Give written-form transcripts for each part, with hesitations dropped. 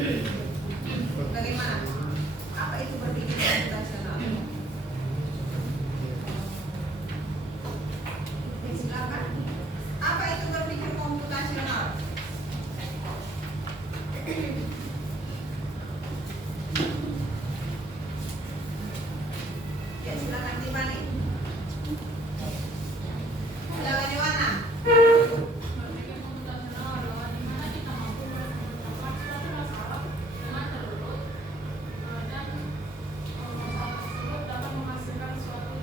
Bagaimana? Apa itu berpikir komputasional? Silakan. Apa itu berpikir komputasional? Ya, silakan Tiffany. Silakan Yohana. Berpikir komputasional adalah di mana kita mampu memecahkan suatu masalah dengan terurut dan masalah tersebut dapat menghasilkan suatu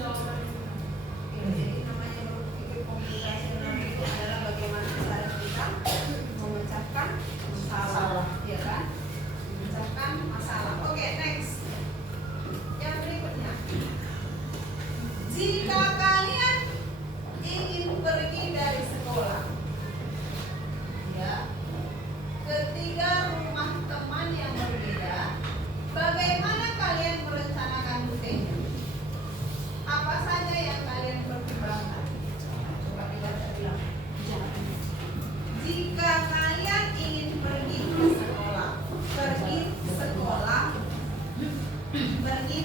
jawaban. Jadi namanya berpikir komputasional itu adalah bagaimana cara kita memecahkan masalah, ya kan? Memecahkan masalah. Oke, next. Yang berikutnya. Jika kalian ingin pergi dari sekolah, ya, ke 3 rumah teman yang berbeda, bagaimana kalian merencanakan rutenya? Apa saja yang kalian pertimbangkan? Coba dibaca bilang. Jika kalian ingin pergi ke sekolah, pergi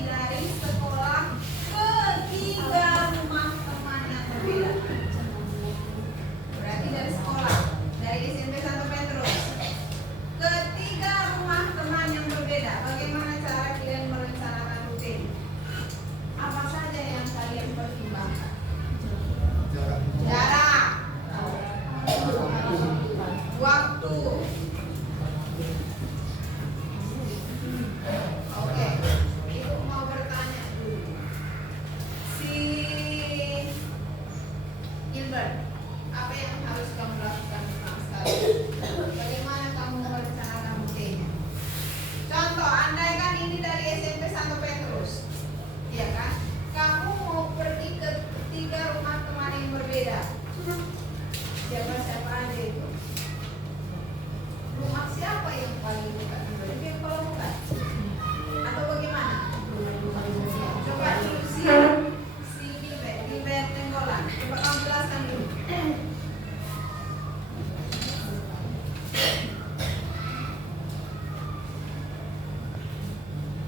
dari sekolah ke 3 rumah teman yang berbeda. Berarti dari sekolah, dari SMP Santo Petrus ke 3 rumah teman yang berbeda. Bagaimana cara kalian merencanakan rutin? Apa saja yang kalian pertimbangkan? Jarak, waktu. Oke, Ibu mau bertanya dulu. Si Gilbert, apa yang harus kamu lakukan sekarang sekali? Bagaimana kamu merencanakan rutinnya? Contoh, andaikan ini dari SMP Santo Petrus, iya kan? Kamu mau pergi ke 3 rumah teman yang berbeda. Siapa aja itu? Rumah siapa yang paling dekat? Berarti yang paling dekat? Atau bagaimana? Coba dulu si Gilbert Tenggolan. Coba kamu jelaskan dulu.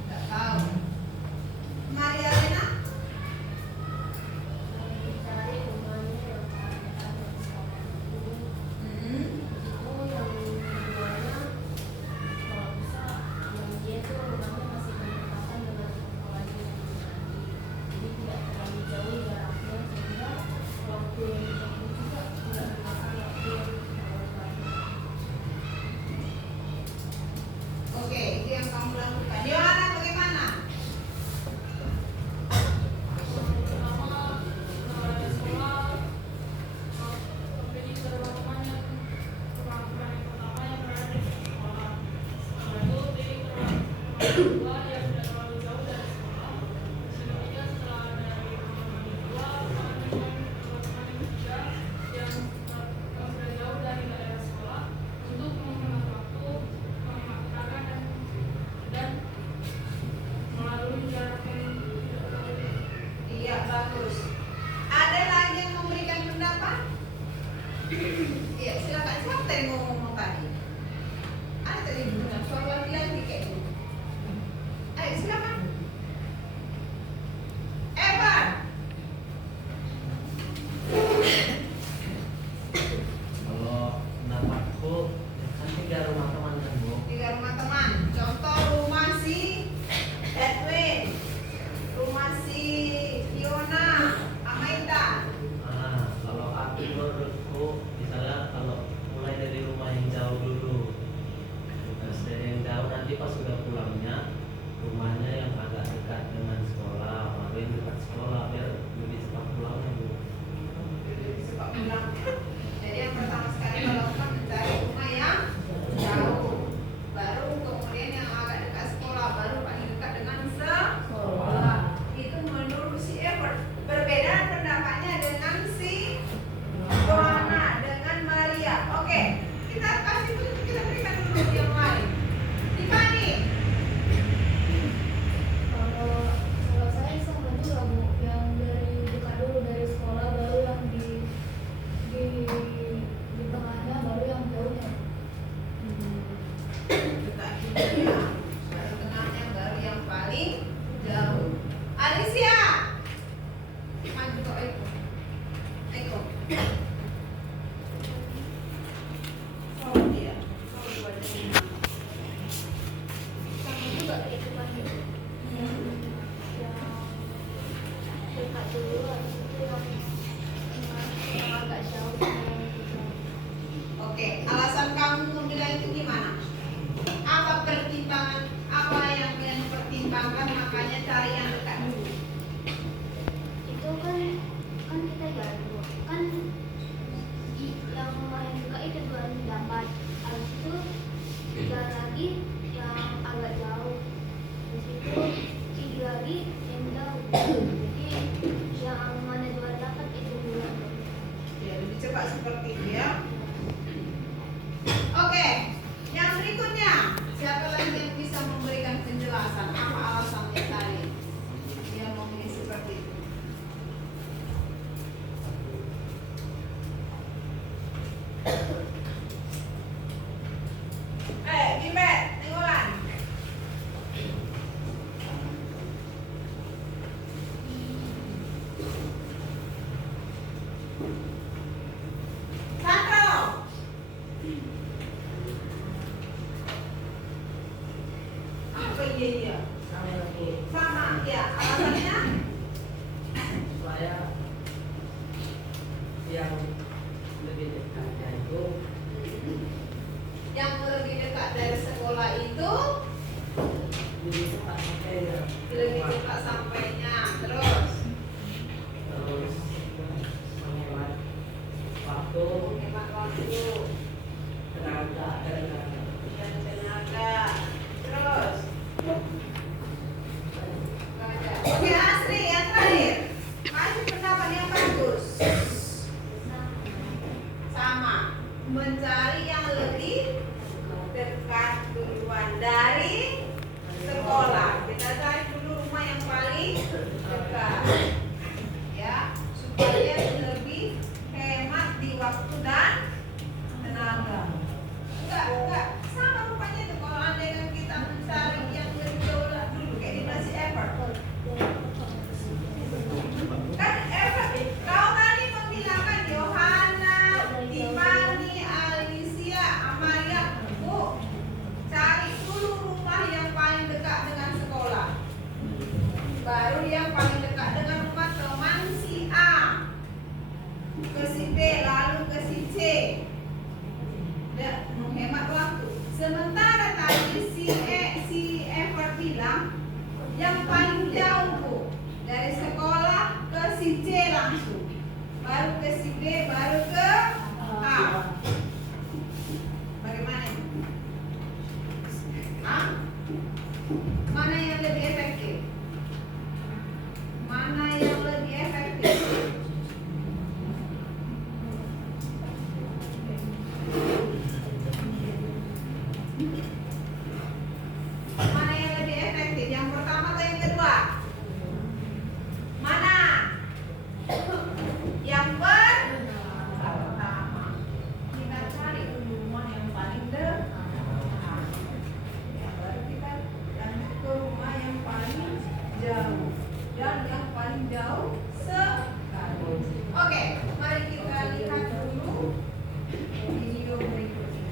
Tidak tahu. Maria Lena? Oke, itu yang kamu lakukan. Yohana bagaimana? Pertama, dari sekolah pergi ke rumah teman yang pertama yang berada di sekolah. Setelah itu pilih ke rumah kedua yang tidak terlalu jauh dari sekolah. Selanjutnya setelah dari rumah kedua, teman yang ketiga yang sudah jauh dari daerah sekolah untuk menghemat waktu, memakan dan melalui jarak yang tidak terlalu jauh. Iya, bagus. Ada lagi yang memberikan pendapat? Iya, silakan. Siapa yang ngomong tadi? Ada tadi dengan suara laki-laki kayak gitu. Ayo, silakan. Evan. Kalau pendapatku kan 3 rumah teman kan Bu. 3 rumah teman. Contoh rumah si Edwin, rumah si Fiona, Amaita. Kalau aku menurutku misalnya kalau mulai dari rumah yang jauh dulu, terus dari yang jauh nanti pas Oh iya. Oh, dua jam. Sama juga itu kan yang dekat dulu habis itu yang agak jauh gitu. Oke, alasan kamu memilih itu gimana? Apa pertimbangan, apa yang kalian pertimbangkan makanya cari yang dekat dulu? Itu kan kita jalan dulu kan yang main dekat itu dua dapat habis itu jalan lagi yang agak jauh habis itu tiga lagi yang jauh jadi yang mana dua dapat itu dulu. Ya, lebih cepat seperti itu ya. Oke, yang berikutnya, siapa lagi yang bisa memberikan penjelasan apa alasannya tadi dia memilih seperti itu? Gimet, Nengolan. Sandro. Apa iya? Sama lagi Sama, ya. Alasannya? saya yang lebih dekatnya itu Yang lebih dekat dari sekolah itu lebih cepat sampainya. lebih cepat sampainya. Terus Terus menghemat waktu, hemat waktu tenaga dan tenaga. Terus oke, Asri yang terakhir. Kasih pendapat yang bagus. Sama, mencari yang lebih dekat duluan dari sekolah. Kita cari dulu rumah yang paling dekat, ya, supaya lebih hemat di waktu dan tenaga. Enggak, sama rupanya itu kalau andai kan kita mencari yang lebih jauh dulu kayak di nasi effort. Kan effort, kau tadi membilangkan Yohana, Tiffany, Alicia, Amalia, Bu, cari dulu rumah yang paling dekat dengan sekolah. Baru yang paling dekat dengan rumah teman si A, ke si B, lalu ke si C. Dan menghemat waktu. Sementara tadi si Ever bilang yang paling jauh Bu, dari sekolah ke si C langsung, baru ke si B, baru ke A. Bagaimana? Hah? Mana yang lebih efektif? Mana yang lebih efektif? Mana yang lebih efektif? Yang pertama atau yang kedua? Mana? Yang pertama. Kita cari dulu rumah yang paling dekat. Ya, baru kita lanjut ke rumah yang paling jauh. Dan yang paling jauh sekali. Oke, mari kita lihat dulu video berikutnya.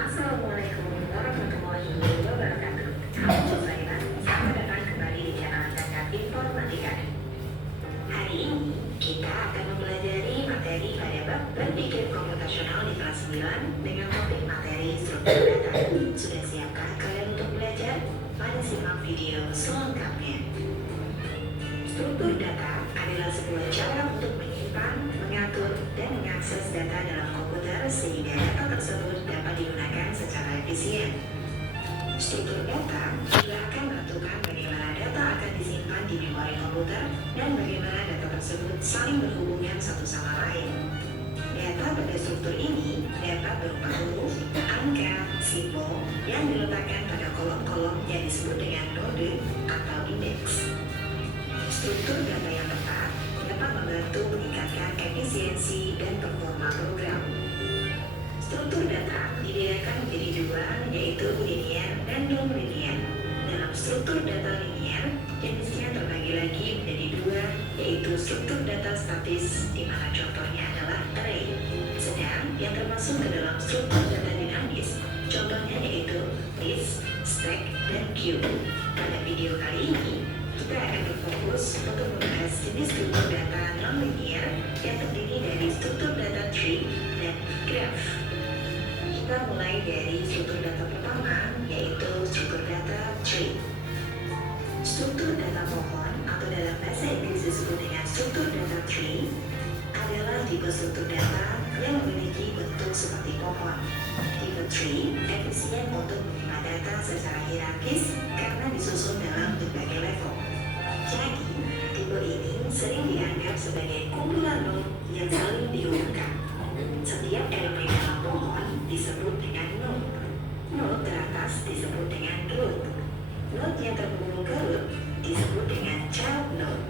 Assalamualaikum warahmatullahi wabarakatuh. Halo Zaira, selamat datang kembali di channel Cacat Informatika. Hari ini kita akan mempelajari materi pada bab berpikir komputasional di kelas 9 dengan topik materi struktur data. Sudah siapkah kalian untuk belajar? Mari simak video selengkapnya. Struktur data adalah sebuah cara untuk menyimpan, mengatur, dan mengakses data dalam komputer sehingga data tersebut dapat digunakan secara efisien. Struktur data juga akan menentukan bagaimana data akan disimpan di memori komputer dan bagaimana data tersebut saling berhubungan satu sama lain. Data pada struktur ini dapat berupa huruf, angka, simbol yang diletakkan pada kolom-kolom yang disebut dengan node atau indeks. Struktur data yang tepat dapat membantu meningkatkan efisiensi dan performa program. Struktur data dibedakan menjadi dua, yaitu linear dan non-linear. Dalam struktur data linear, jenisnya terbagi lagi menjadi dua, yaitu struktur data statis, di mana contohnya adalah array. Sedang yang termasuk ke dalam struktur data dinamis, contohnya yaitu list, stack, dan queue. Pada video kali ini, kita akan berfokus untuk membahas jenis struktur data non-linear yang terdiri dari struktur data tree dan graph. Kita mulai dari struktur data pertama, yaitu struktur data tree. Struktur data pohon atau dalam bahasa Inggris disebut dengan struktur data tree adalah tipe struktur data yang memiliki bentuk seperti pohon. Tipe tree efisien untuk menerima data secara hierarkis karena disusun dalam berbagai level. Jadi, tipe ini sering dianggap sebagai kumpulan node yang saling dihubungkan. Setiap elemen dalam pohon disebut dengan node. Node teratas disebut dengan root. Node yang terhubung ke root disebut dengan child node.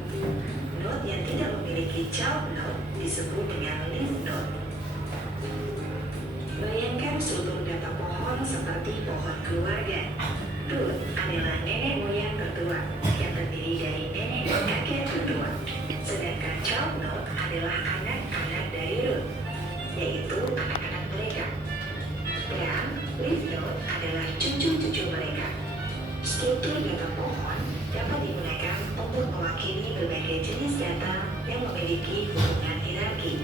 Node yang tidak memiliki child node disebut dengan leaf node. Bayangkan struktur data pohon seperti pohon keluarga. Root adalah nenek moyang tertua yang terdiri dari nenek dan kakek tertua. Sedangkan child node adalah anak-anak dari root, yaitu anak-anak mereka. Dan leaf node adalah cucu-cucu mereka. Struktur data pohon dapat digunakan untuk mewakili berbagai jenis data yang memiliki hubungan hierarki.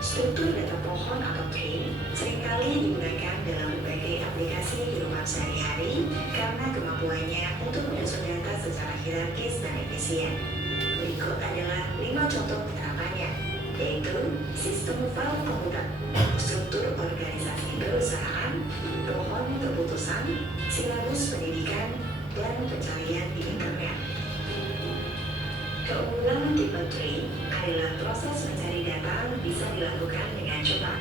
Struktur data pohon atau tree seringkali digunakan dalam berbagai aplikasi di rumah sehari-hari karena kemampuannya untuk menyusun data secara hierarkis dan efisien. Berikut adalah 5 contoh penerapannya, yaitu sistem file komputer, struktur organisasi perusahaan, pohon keputusan, silabus pendidikan, dan pencarian di internet. Keunggulan tipe tree adalah proses mencari data bisa dilakukan dengan cepat.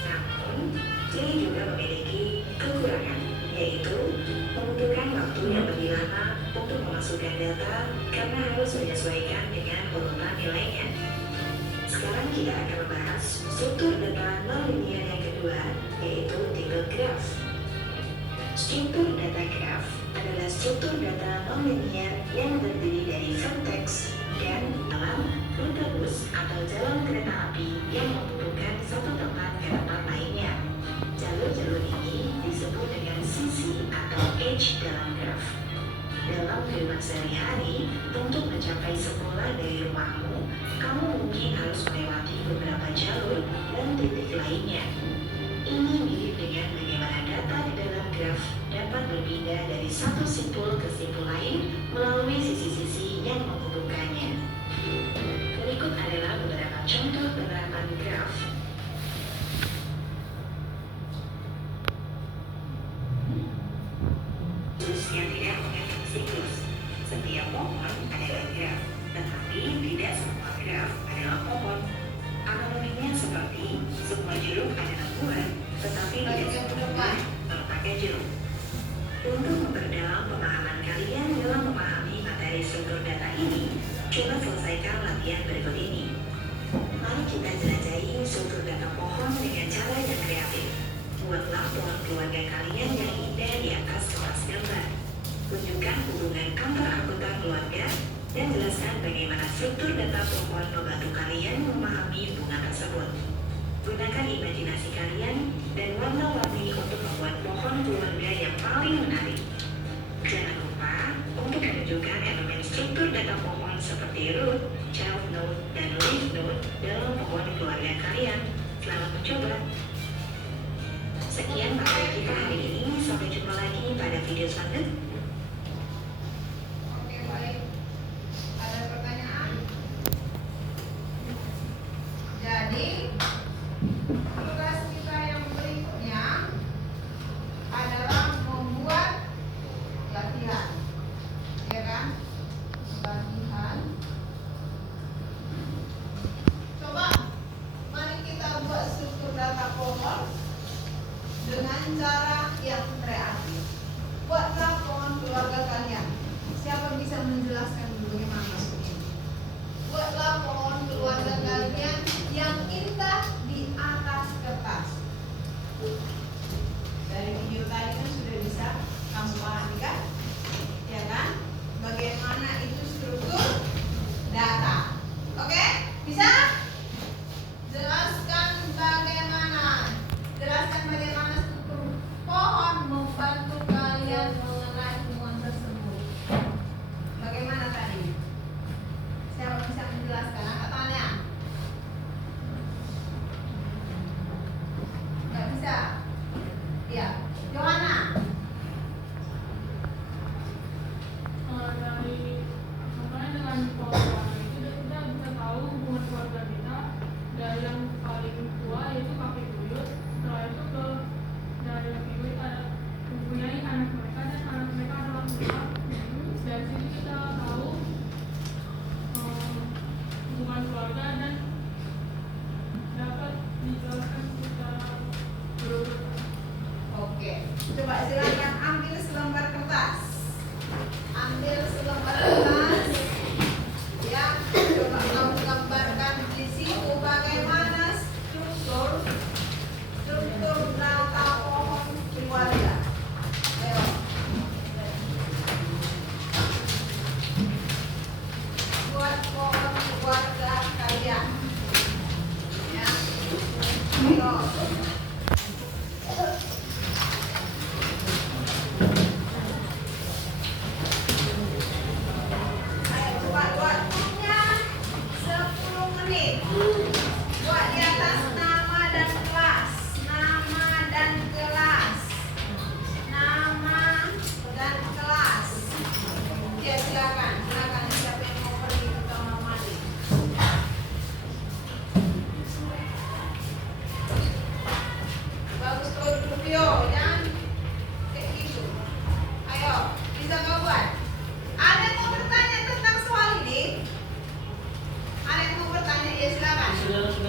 Namun, tree juga memiliki kekurangan, yaitu membutuhkan waktu yang lebih lama untuk memasukkan data karena harus menyesuaikan dengan urutan nilainya. Sekarang kita akan membahas struktur data non-linear yang kedua, yaitu tipe graph. Struktur data graph adalah struktur data non-linear yang terdiri dari vertex dan dalam rute bus atau jalan kereta api yang menghubungkan satu tempat ke tempat lainnya. Jalur-jalur ini disebut dengan sisi atau edge dalam graph. Dalam kehidupan sehari-hari, untuk mencapai sekolah dari rumahmu, kamu mungkin harus melewati beberapa jalur dan titik lainnya. Ini mirip dengan bagaimana data di dalam graph dapat berpindah dari satu simpul ke simpul lain melalui sisi-sisi yang menghubungkannya. Berikut adalah beberapa contoh penerapan graph. Yang tidak mengandung siklus. Setiap pohon adalah graph, tetapi tidak semua graph adalah pohon. Analoginya seperti semua jeruk adalah buah, tetapi tidak semua buah merupakan jeruk. Untuk memperdalam pemahaman kalian dalam memahami materi struktur data ini, coba selesaikan latihan berikut ini. Mari kita jelajahi struktur data pohon dengan cara yang kreatif. Buatlah pohon keluarga kalian yang indah di atas kertas gambar. Tunjukkan hubungan antar anggota keluarga dan jelaskan bagaimana struktur data pohon membantu kalian memahami hubungan tersebut. Gunakan imajinasi kalian dan warna-warni untuk membuat pohon keluarga yang paling menarik. Jangan lupa untuk menunjukkan elemen struktur data pohon seperti root, child node, dan leaf node dalam pohon keluarga kalian. Selamat mencoba! Sekian materi kita hari ini, sampai jumpa lagi pada video selanjutnya. Oke, baik. Ada pertanyaan? Jadi, tugas kita yang berikutnya adalah membuat latihan. Ya kan? Latihan. Coba, mari kita buat struktur data pohon dengan cara yang kreatif. Buatlah pohon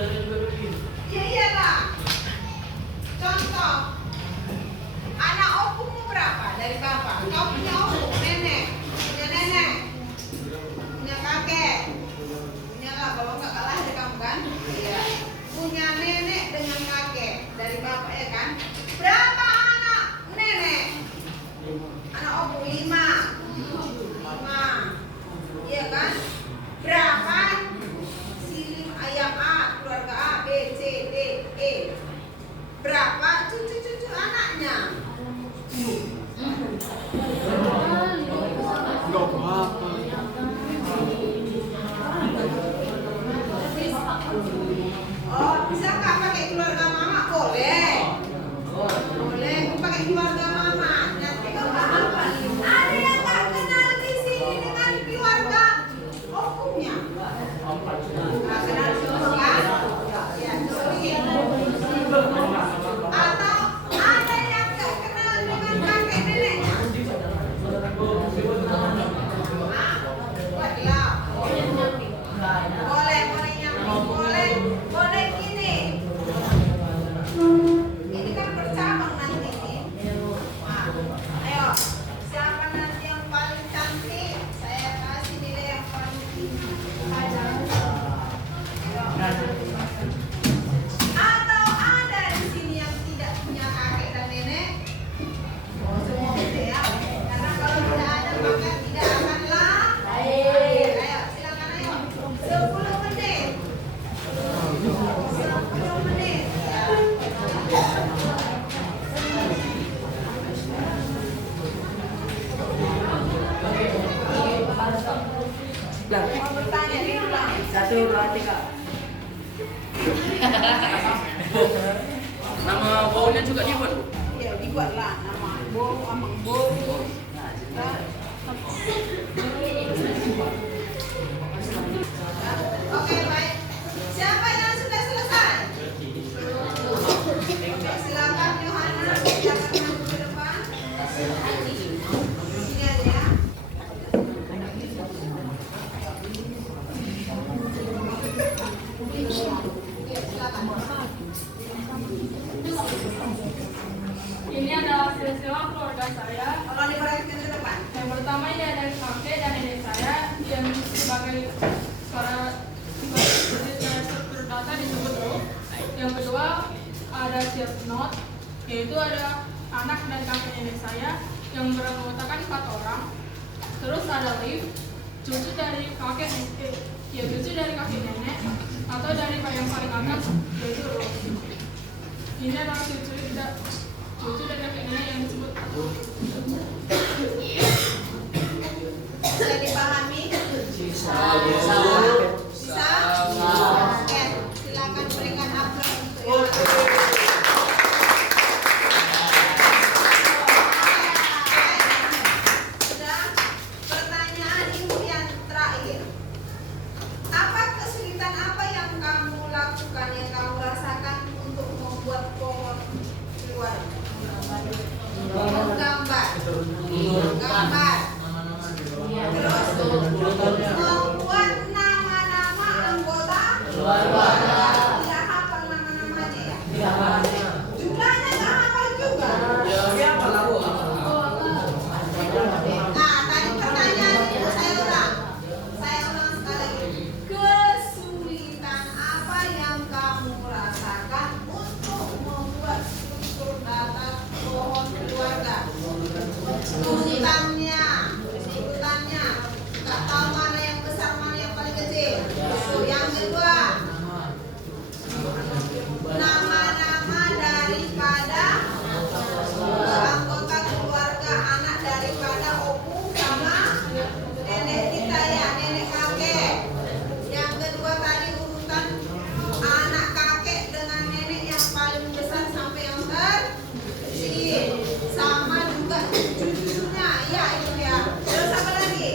Iya iyalah. Contoh, anak opungmu berapa dari bapak? Kau punya opung, nenek, punya nenek, punya kakek, punya lah, kalau nggak kalah dari kamu kan? Iya. Punya nenek dengan kakek dari bapak ya kan? Berapa anak nenek? Anak opung 5. Iya kan? Berapa? Ayam A, keluarga A, B, C, D, E. Berapa cucu-cucu anaknya? Enggak apa-apa. Oh, bisa nggak pakai keluarga mama? Boleh. Boleh, pakai keluarga mama. Nanti kamu apa? Ada yang nggak kenal di sini dengan keluarga opungnya? Nggak kenal semua kan? Ya, sorry. Atau ada yang nggak kenal dengan kakek neneknya? Buatlah. Boleh nyamping, boleh gini. Ini kan bercabang nanti nih. Nah, ayo, siapa nanti yang paling cantik? Saya kasih nilai yang paling tinggi. Atau ada di sini yang tidak punya kakek dan nenek? Oh, semua gede ya. Karena kalau tidak ada maka tidak akanlah. Ayo, silakan ayo. 10 menit. 10 menit. Mau bertanya di ulang. 1, 2, 3. Nama baunya juga dibuat, Bu? Ya, dibuatlah nama Bo, Amang Bo. Oke, baik. Siapa yang sudah selesai? Oke, silakan Yohana, jangan maju ke depan. Sini aja ya. Silakan. Ini adalah silsilah keluarga saya. Kalau diperhatikan ke depan. Yang pertama ini ada kakek dan nenek saya yang sebagai struktur data disebut row. Yang kedua ada shared node, yaitu ada anak dan kakek nenek saya yang beranggotakan 4 orang. Terus ada leaf, cucu dari kakek nenek atau dari yang paling atas yaitu row. Ini adalah cucu dari kakek nenek yang disebut Bisa dipahami? Bisa. Bisa? Oke, silakan berikan aplaus untuk Sudah. Pertanyaan ibu yang terakhir. Apa kesulitan apa yang kamu lakukan, yang kamu rasakan untuk membuat pohon keluar? Menggambar. Terus membuat nama-nama anggota keluarga. Tidak hafal nama-namanya ya? Jumlahnya nggak hafal juga. Nah, tadi pertanyaan itu saya ulang sekali lagi. Kesulitan apa yang kamu rasakan untuk membuat struktur data pohon keluarga? Urutannya, nggak tahu mana yang besar mana yang paling kecil. Yang kedua, nama-nama daripada anggota keluarga, anak daripada opung sama nenek kita ya, nenek kakek. Yang kedua tadi urutan anak kakek dengan nenek yang paling besar sampai yang terkecil, sama juga cucunya, ya itu ya. Terus apa lagi?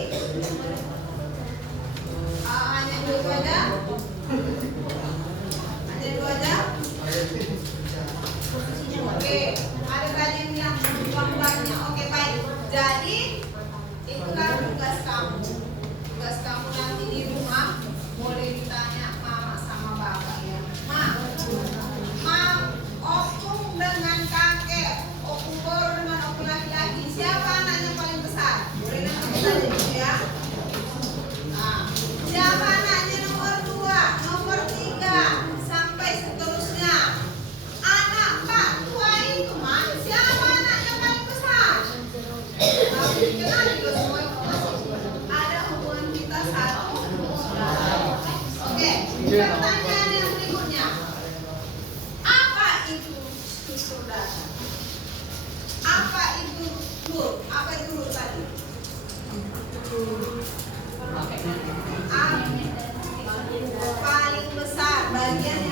Hanya dua aja. Hanya dua aja. Oke, ada tadi yang bilang banyak. Oke, baik. Jadi itulah tugas kamu. Tugas kamu nanti di rumah boleh ditanya mama sama bapak ya. Pertanyaan yang berikutnya, apa itu struktur data? Apa itu LUR? Apa itu LUR tadi? Paling besar, bagian